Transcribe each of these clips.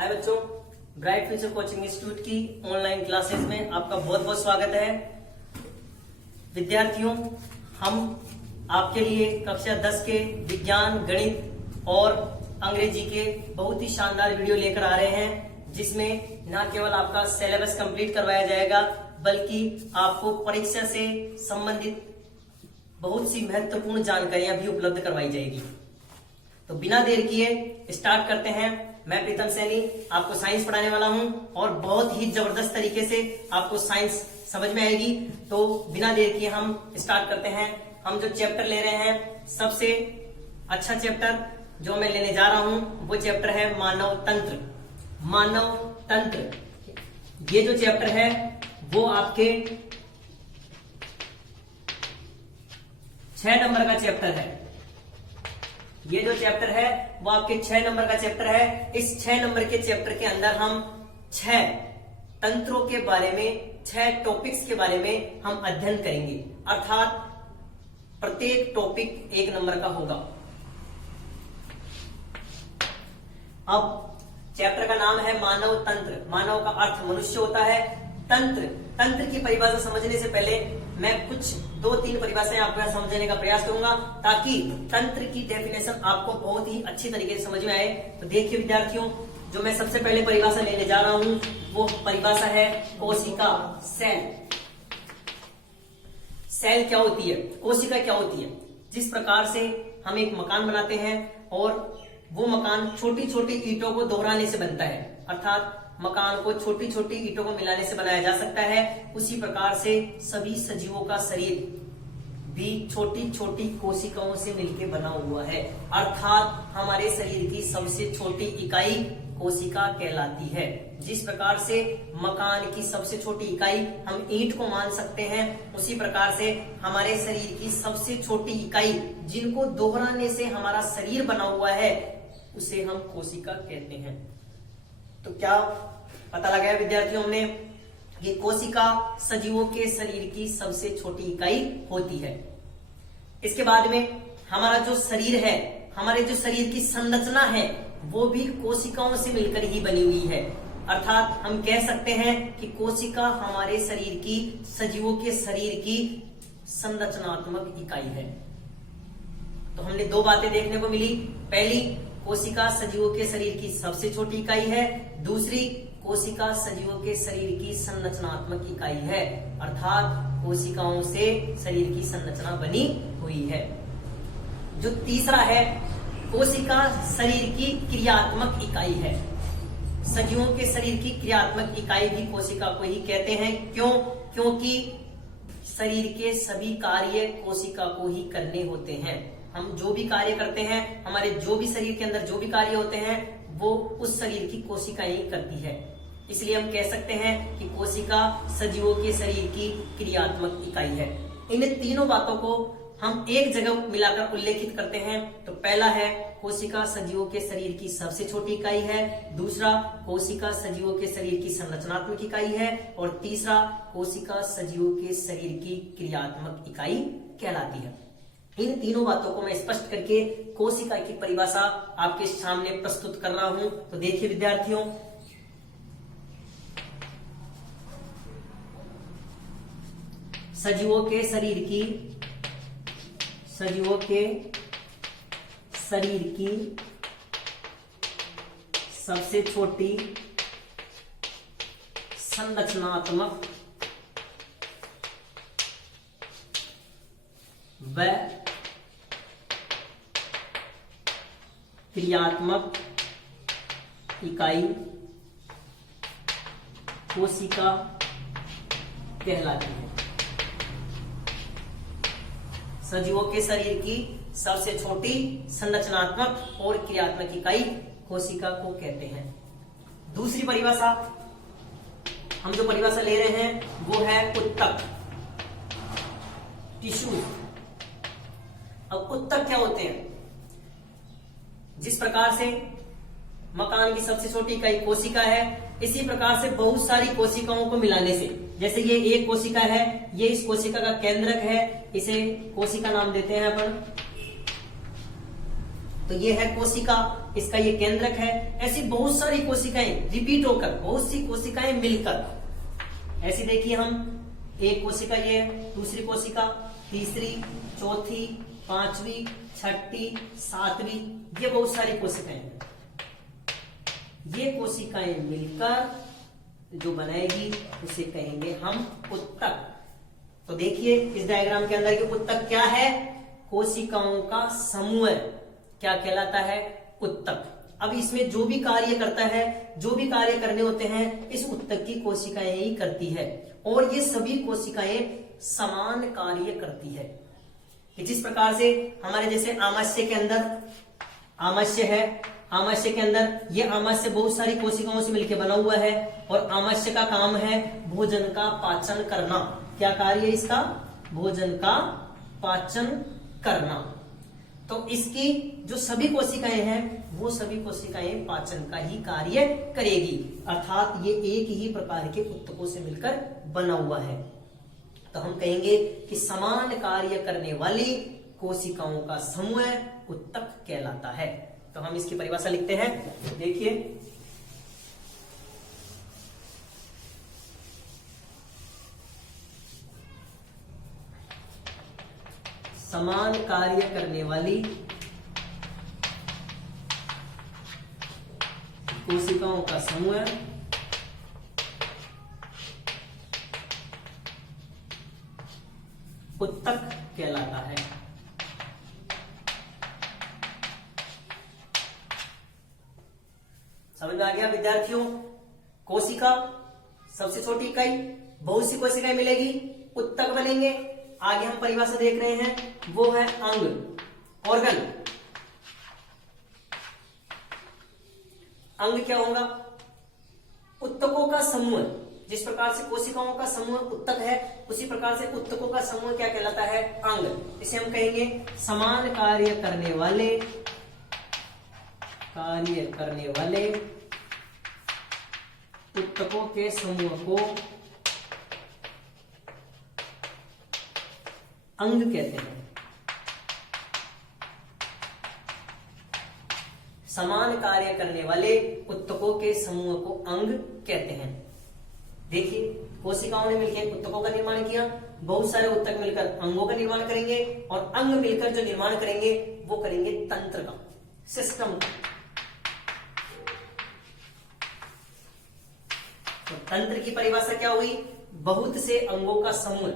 हाय बच्चों, bright future coaching institute की online classes में आपका बहुत बहुत स्वागत है। विद्यार्थियों, हम आपके लिए कक्षा 10 के विज्ञान, गणित और अंग्रेजी के बहुत ही शानदार वीडियो लेकर आ रहे हैं, जिसमें न केवल आपका सिलेबस कंप्लीट करवाया जाएगा बल्कि आपको परीक्षा से संबंधित बहुत सी महत्वपूर्ण जानकारियां भी उपलब्ध करवाई जाएगी। तो बिना देर किए स्टार्ट करते हैं। मैं प्रीतम सैनी आपको साइंस पढ़ाने वाला हूं और बहुत ही जबरदस्त तरीके से आपको साइंस समझ में आएगी। तो बिना देर किए हम स्टार्ट करते हैं। हम जो चैप्टर ले रहे हैं, सबसे अच्छा चैप्टर जो मैं लेने जा रहा हूं वो चैप्टर है मानव तंत्र। मानव तंत्र ये जो चैप्टर है वो आपके 6 नंबर का चैप्टर है। ये जो चैप्टर है वो आपके 6 नंबर का चैप्टर है। इस 6 नंबर के चैप्टर के अंदर हम 6 तंत्रों के बारे में, 6 टॉपिक्स के बारे में हम अध्ययन करेंगे, अर्थात प्रत्येक टॉपिक 1 नंबर का होगा। अब चैप्टर का नाम है मानव तंत्र। मानव का अर्थ मनुष्य होता है। तंत्र की परिभाषा समझने से पहले मैं कुछ 2-3 परिभाषाएं आपको यहां समझने का प्रयास करूंगा ताकि तंत्र की डेफिनेशन आपको बहुत ही अच्छी तरीके से समझ में आए। तो देखिए विद्यार्थियों, जो मैं सबसे पहले परिभाषा लेने जा रहा हूं वो परिभाषा है कोशिका, सेल। सेल क्या होती है, कोशिका क्या होती है? जिस प्रकार से हम एक मकान बनाते हैं और वो मकान छोटी छोटी ईंटों को दोहराने से बनता है, अर्थात मकान को छोटी छोटी ईंटों को मिलाने से बनाया जा सकता है, उसी प्रकार से सभी सजीवों का शरीर भी छोटी छोटी कोशिकाओं से मिलकर बना हुआ है, अर्थात हमारे शरीर की सबसे छोटी इकाई कोशिका कहलाती है। जिस प्रकार से मकान की सबसे छोटी इकाई हम ईंट को मान सकते हैं, उसी प्रकार से हमारे शरीर की सबसे छोटी इकाई जिनको दोहराने से हमारा शरीर बना हुआ है उसे हम कोशिका कहते हैं। तो क्या पता लगाया विद्यार्थियों हमने कि कोशिका सजीवों के शरीर की सबसे छोटी इकाई होती है। इसके बाद में हमारा जो शरीर है, हमारे जो शरीर की संरचना है वो भी कोशिकाओं से मिलकर ही बनी हुई है, अर्थात हम कह सकते हैं कि कोशिका हमारे शरीर की, सजीवों के शरीर की संरचनात्मक इकाई है। तो हमने 2 बातें देखने को मिली। पहली, कोशिका सजीवों के शरीर की सबसे छोटी इकाई है। दूसरी, कोशिका सजीवों के शरीर की संरचनात्मक इकाई है, अर्थात कोशिकाओं से शरीर की संरचना बनी हुई है। जो तीसरा है, कोशिका शरीर की क्रियात्मक इकाई है। सजीवों के शरीर की क्रियात्मक इकाई भी कोशिका को ही कहते हैं। क्यों? क्योंकि शरीर के सभी कार्य कोशिका को ही करने होते हैं। हम जो भी कार्य करते हैं, हमारे जो भी शरीर के अंदर जो भी कार्य होते हैं वो उस शरीर की कोशिका ही करती है। इसलिए हम कह सकते हैं कि कोशिका सजीवों के शरीर की क्रियात्मक इकाई है। इन तीनों बातों को हम एक जगह मिलाकर उल्लेखित करते हैं। तो पहला है कोशिका सजीवों के शरीर की सबसे छोटी इकाई है। दूसरा, कोशिका सजीवों के शरीर की संरचनात्मक इकाई है। और तीसरा, कोशिका सजीवों के शरीर की क्रियात्मक इकाई कहलाती है। इन तीनों बातों को मैं स्पष्ट करके कोशिका की परिभाषा आपके सामने प्रस्तुत कर रहा हूं। तो देखिए विद्यार्थियों, सजीवों के शरीर की सबसे छोटी संरचनात्मक व क्रियात्मक इकाई कोशिका कहलाती है। सजीवों के शरीर की सबसे छोटी संरचनात्मक और क्रियात्मक इकाई कोशिका को कहते हैं। दूसरी परिभाषा, हम जो परिभाषा ले रहे हैं वो है उत्तक, टिश्यू। अब उत्तक क्या होते हैं? जिस प्रकार से मकान की सबसे छोटी इकाई कोशिका है, इसी प्रकार से बहुत सारी कोशिकाओं को मिलाने से, जैसे ये एक कोशिका है, ये इस कोशिका का केंद्रक है, इसे कोशिका नाम देते हैं अपन। तो ये है कोशिका, इसका ये केंद्रक है। ऐसी बहुत सारी कोशिकाएं रिपीट होकर, बहुत सी कोशिकाएं मिलकर, ऐसी देखिए हम, एक कोशिका ये, दूसरी कोशिका, तीसरी, चौथी, पांचवी, छठी, सातवीं, ये बहुत सारी कोशिकाएं हैं। ये कोशिकाएं मिलकर जो बनाएगी उसे कहेंगे हम उत्तक। तो देखिए इस डायग्राम के अंदर ये उत्तक क्या है? कोशिकाओं का समूह क्या कहलाता है? उत्तक। अब इसमें जो भी कार्य करता है, जो भी कार्य करने होते हैं, इस उत्तक की कोशिकाएं ही करती है, और ये सभी कोशिकाएं समान कार्य करती है। कि जिस प्रकार से हमारे जैसे आमाशय के अंदर आमाशय है, आमाशय के अंदर ये आमाशय बहुत सारी कोशिकाओं से मिलकर बना हुआ है, और आमाशय का काम है भोजन का पाचन करना। क्या कार्य है इसका? भोजन का पाचन करना। तो इसकी जो सभी कोशिकाएं हैं, वो सभी कोशिकाएं पाचन का ही कार्य करेगी, अर्थात ये एक ही प्रकार के उत्तकों से मिलकर बना हुआ है। तो हम कहेंगे कि समान कार्य करने वाली कोशिकाओं का समूह उत्तक कहलाता है। तो हम इसकी परिभाषा लिखते हैं, देखिए, समान कार्य करने वाली कोशिकाओं का समूह उत्तक कहलाता है। समझ में आ गया विद्यार्थियों? कोशिका सबसे छोटी इकाई, बहुत सी कोशिकाएं मिलेगी, उत्तक बनेंगे। आगे हम परिभाषा देख रहे हैं, वो है अंग, ऑर्गन। अंग क्या होगा? उत्तकों का समूह। जिस प्रकार से कोशिकाओं का समूह उत्तक है, उसी प्रकार से उत्तकों का समूह क्या कहलाता है? अंग। इसे हम कहेंगे समान कार्य करने वाले उत्तकों के समूह को अंग कहते हैं। समान कार्य करने वाले उत्तकों के समूह को अंग कहते हैं। देखिए, कोशिकाओं ने मिलकर उत्तकों का निर्माण किया, बहुत सारे उत्तक मिलकर अंगों का निर्माण करेंगे, और अंग मिलकर जो निर्माण करेंगे वो करेंगे तंत्र का, सिस्टम का। तो तंत्र की परिभाषा क्या हुई? बहुत से अंगों का समूह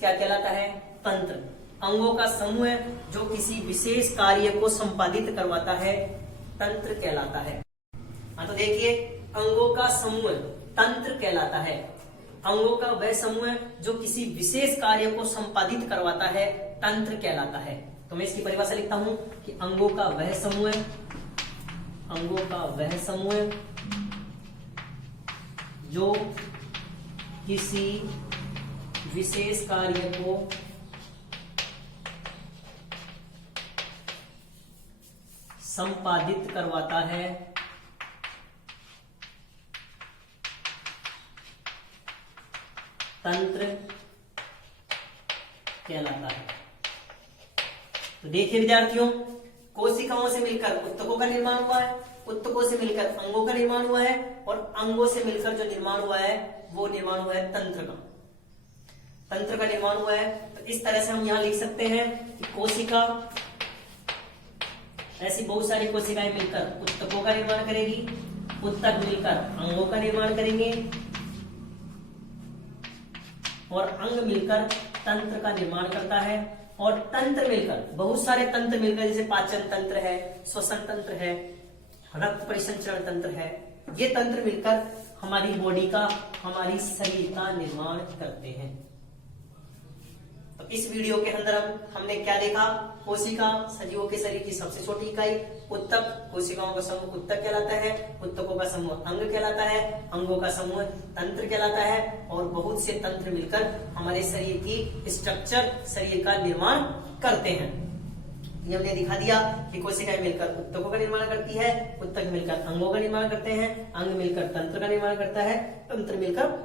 क्या कहलाता है? तंत्र। अंगों का समूह जो किसी विशेष कार्य को संपादित करवाता है, तंत्र कहलाता है। हाँ, तो देखिए, अंगों का समूह तंत्र कहलाता है। अंगों का वह समूह जो किसी विशेष कार्य को संपादित करवाता है, तंत्र कहलाता है। तो मैं इसकी परिभाषा लिखता हूं कि अंगों का वह समूह जो किसी विशेष कार्य को संपादित करवाता है, तंत्र कहलाता है। तो देखिए विद्यार्थियों, कोशिकाओं से मिलकर उत्तकों का निर्माण हुआ है, उत्तकों से मिलकर अंगों का निर्माण हुआ है, और अंगों से मिलकर जो निर्माण हुआ है वो निर्माण हुआ है तंत्र का। तंत्र का निर्माण हुआ है। तो इस तरह से हम यहां लिख सकते हैं कि कोशिका, ऐसी बहुत सारी कोशिकाएं मिलकर उत्तकों का निर्माण करेगी, उत्तक मिलकर अंगों का निर्माण करेंगे, और अंग मिलकर तंत्र का निर्माण करता है, और तंत्र मिलकर, बहुत सारे तंत्र मिलकर, जैसे पाचन तंत्र है, श्वसन तंत्र है, रक्त परिसंचरण तंत्र है, ये तंत्र मिलकर हमारी बॉडी का, हमारी शरीर का निर्माण करते हैं। तो इस वीडियो के अंदर हमने क्या देखा? कोशिका सजीवों के शरीर की सबसे छोटी इकाई, उत्तक, कोशिकाओं का समूह उत्तक कहलाता है, उत्तकों का समूह अंग कहलाता है, अंगों का समूह तंत्र कहलाता है, और बहुत से तंत्र मिलकर हमारे शरीर की स्ट्रक्चर, शरीर का निर्माण करते हैं। ये हमने दिखा दिया कि कोशिकाएं मिलकर उत्तकों का निर्माण करती है, उत्तक मिलकर अंगों का निर्माण करते हैं, अंग मिलकर तंत्र का निर्माण करता है, तंत्र मिलकर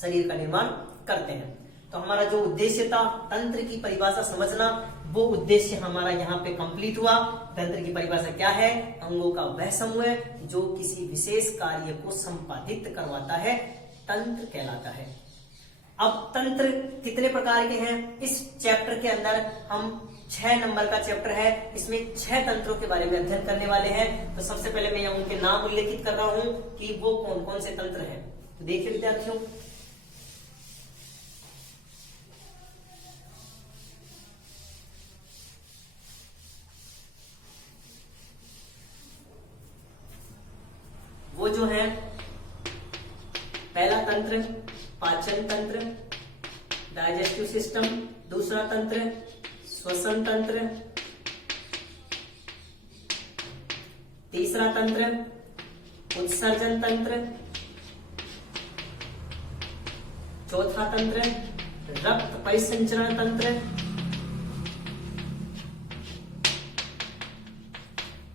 शरीर का निर्माण करते हैं। तो हमारा जो उद्देश्य था तंत्र की परिभाषा समझना, वो उद्देश्य हमारा यहाँ पे कंप्लीट हुआ। तंत्र की परिभाषा क्या है? अंगों का वह समूह है जो किसी विशेष कार्य को संपादित करवाता है, तंत्र कहलाता है। अब तंत्र कितने प्रकार के हैं? इस चैप्टर के अंदर हम 6 नंबर का चैप्टर है, इसमें 6 तंत्रों के बारे में अध्ययन करने वाले हैं। तो सबसे पहले मैं उनके नाम उल्लेखित कर रहा हूं कि वो कौन कौन से तंत्र हैं। तो देखिए विद्यार्थियों, वो जो है, पहला तंत्र पाचन तंत्र, डाइजेस्टिव सिस्टम। दूसरा तंत्र श्वसन तंत्र। तीसरा तंत्र उत्सर्जन तंत्र। चौथा तंत्र रक्त परिसंचरण तंत्र।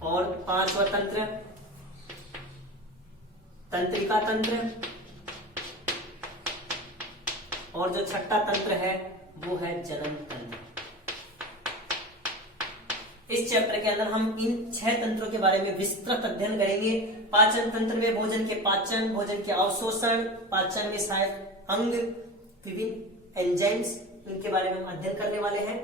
और 5वां तंत्र तंत्रिका तंत्र। और जो 6ठा तंत्र है वो है जनन तंत्र। इस चैप्टर के अंदर हम इन 6 तंत्रों के बारे में विस्तृत अध्ययन करेंगे। पाचन तंत्र में भोजन के पाचन, भोजन के अवशोषण, पाचन में सहायक अंग, विभिन्न एंजाइम्स, इनके बारे में हम अध्ययन करने वाले हैं।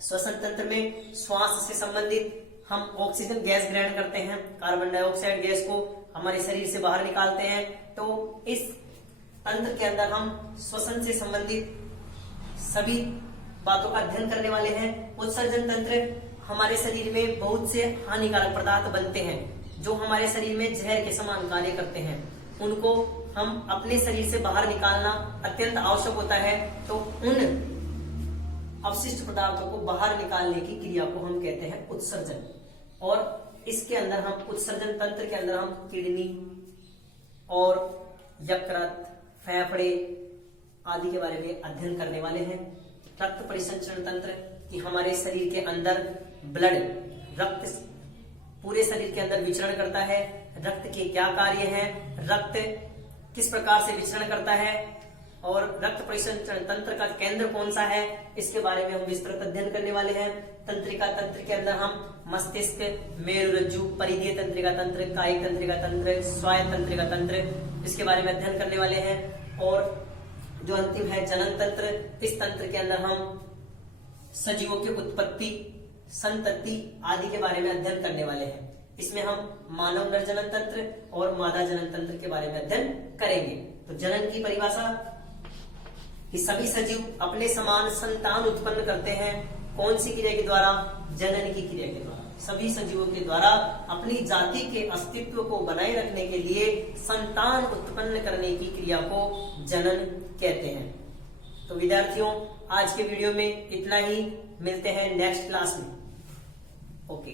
श्वसन तंत्र में श्वास से संबंधित हम ऑक्सीजन गैस ग्रहण करते हैं, कार्बन डाइऑक्साइड गैस को हमारे शरीर से बाहर निकालते हैं। तो इस तंत्र के अंदर हम श्वसन से संबंधित सभी बातों का अध्ययन करने वाले हैं। उत्सर्जन तंत्र, हमारे शरीर में बहुत से हानिकारक पदार्थ बनते हैं जो हमारे शरीर में जहर के समान कार्य करते हैं, उनको हम अपने शरीर से बाहर निकालना अत्यंत आवश्यक होता है। तो उन अवशिष्ट पदार्थों को बाहर निकालने की क्रिया को हम कहते हैं उत्सर्जन। और इसके अंदर हम उत्सर्जन तंत्र के अंदर हम किडनी और यकृत, फेफड़े आदि के बारे में अध्ययन करने वाले हैं। रक्त परिसंचरण तंत्र, कि हमारे शरीर के अंदर ब्लड, रक्त पूरे शरीर के अंदर विचरण करता है। रक्त के क्या कार्य हैं, रक्त किस प्रकार से विचरण करता है और रक्त परिसंचरण तंत्र का केंद्र कौन सा है, इसके बारे में हम विस्तृत अध्ययन करने वाले हैं। तंत्रिका तंत्र के अंदर हम मस्तिष्क, मेरुरज्जु, परिधीय तंत्रिका तंत्र, कायिक तंत्रिका तंत्र, स्वायत्त तंत्रिका तंत्र, इसके बारे में अध्ययन करने वाले हैं। और जो अंतिम है जनन तंत्र, इस तंत्र के अंदर हम सजीवों की उत्पत्ति, संतति आदि के बारे में अध्ययन करने वाले हैं। इसमें हम मानव नर जनन तंत्र और मादा जनन तंत्र के बारे में अध्ययन करेंगे। तो जनन की परिभाषा, कि सभी सजीव अपने समान संतान उत्पन्न करते हैं। कौन सी क्रिया के द्वारा? जनन की क्रिया के द्वारा। सभी सजीवों के द्वारा अपनी जाति के अस्तित्व को बनाए रखने के लिए संतान उत्पन्न करने की क्रिया को जनन कहते हैं। तो विद्यार्थियों, आज के वीडियो में इतना ही, मिलते हैं नेक्स्ट क्लास में। ओके।